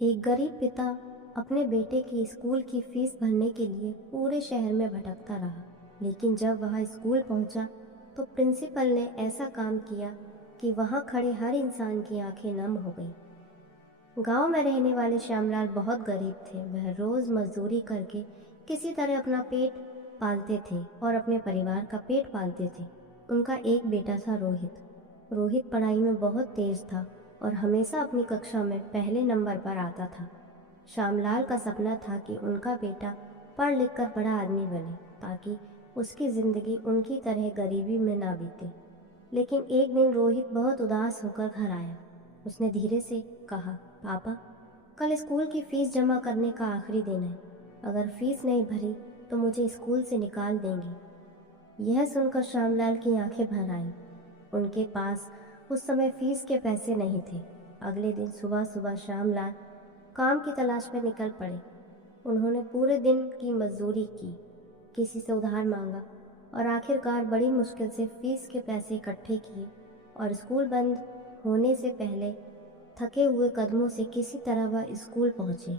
एक गरीब पिता अपने बेटे की स्कूल की फीस भरने के लिए पूरे शहर में भटकता रहा, लेकिन जब वह स्कूल पहुंचा तो प्रिंसिपल ने ऐसा काम किया कि वहां खड़े हर इंसान की आंखें नम हो गईं। गांव में रहने वाले श्यामलाल बहुत गरीब थे। वह रोज मजदूरी करके किसी तरह अपना पेट पालते थे और अपने परिवार का पेट पालते थे। उनका एक बेटा था, रोहित। रोहित पढ़ाई में बहुत तेज था और हमेशा अपनी कक्षा में पहले नंबर पर आता था। श्यामलाल का सपना था कि उनका बेटा पढ़ लिख कर बड़ा आदमी बने, ताकि उसकी ज़िंदगी उनकी तरह गरीबी में ना बीते। लेकिन एक दिन रोहित बहुत उदास होकर घर आया। उसने धीरे से कहा, पापा, कल स्कूल की फ़ीस जमा करने का आखिरी दिन है। अगर फ़ीस नहीं भरी तो मुझे स्कूल से निकाल देंगे। यह सुनकर श्यामलाल की आंखें भर आईं। उनके पास उस समय फ़ीस के पैसे नहीं थे। अगले दिन सुबह सुबह श्यामलाल काम की तलाश में निकल पड़े। उन्होंने पूरे दिन की मजदूरी की, किसी से उधार मांगा और आखिरकार बड़ी मुश्किल से फ़ीस के पैसे इकट्ठे किए और स्कूल बंद होने से पहले थके हुए कदमों से किसी तरह वह स्कूल पहुँचे।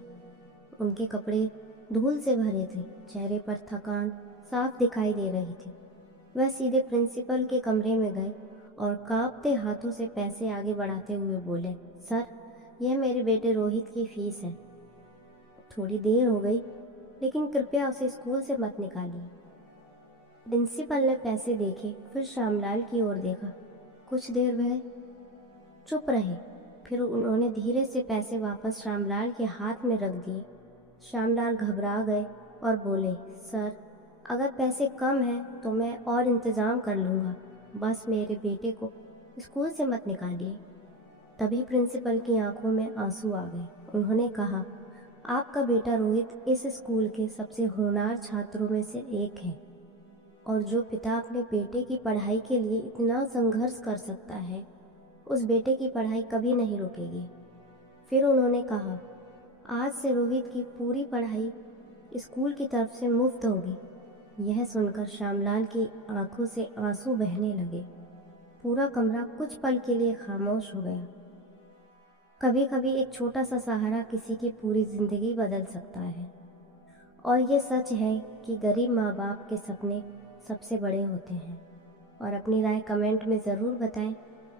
उनके कपड़े धूल से भरे थे, चेहरे पर थकान साफ दिखाई दे रही थी। वह सीधे प्रिंसिपल के कमरे में गए और कांपते हाथों से पैसे आगे बढ़ाते हुए बोले, सर, यह मेरे बेटे रोहित की फ़ीस है। थोड़ी देर हो गई, लेकिन कृपया उसे स्कूल से मत निकालिए। प्रिंसिपल ने पैसे देखे, फिर श्यामलाल की ओर देखा। कुछ देर वह चुप रहे, फिर उन्होंने धीरे से पैसे वापस श्यामलाल के हाथ में रख दिए। श्यामलाल घबरा गए और बोले, सर, अगर पैसे कम हैं तो मैं और इंतज़ाम कर लूँगा, बस मेरे बेटे को स्कूल से मत निकालिए। तभी प्रिंसिपल की आंखों में आंसू आ गए। उन्होंने कहा, आपका बेटा रोहित इस स्कूल के सबसे होनहार छात्रों में से एक है, और जो पिता अपने बेटे की पढ़ाई के लिए इतना संघर्ष कर सकता है, उस बेटे की पढ़ाई कभी नहीं रुकेगी। फिर उन्होंने कहा, आज से रोहित की पूरी पढ़ाई स्कूल की तरफ से मुफ्त होगी। यह सुनकर श्यामलाल की आंखों से आंसू बहने लगे। पूरा कमरा कुछ पल के लिए खामोश हो गया। कभी कभी एक छोटा सा सहारा किसी की पूरी ज़िंदगी बदल सकता है। और ये सच है कि गरीब माँ बाप के सपने सबसे बड़े होते हैं। और अपनी राय कमेंट में ज़रूर बताएं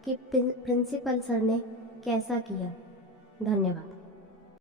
कि प्रिंसिपल सर ने कैसा किया। धन्यवाद।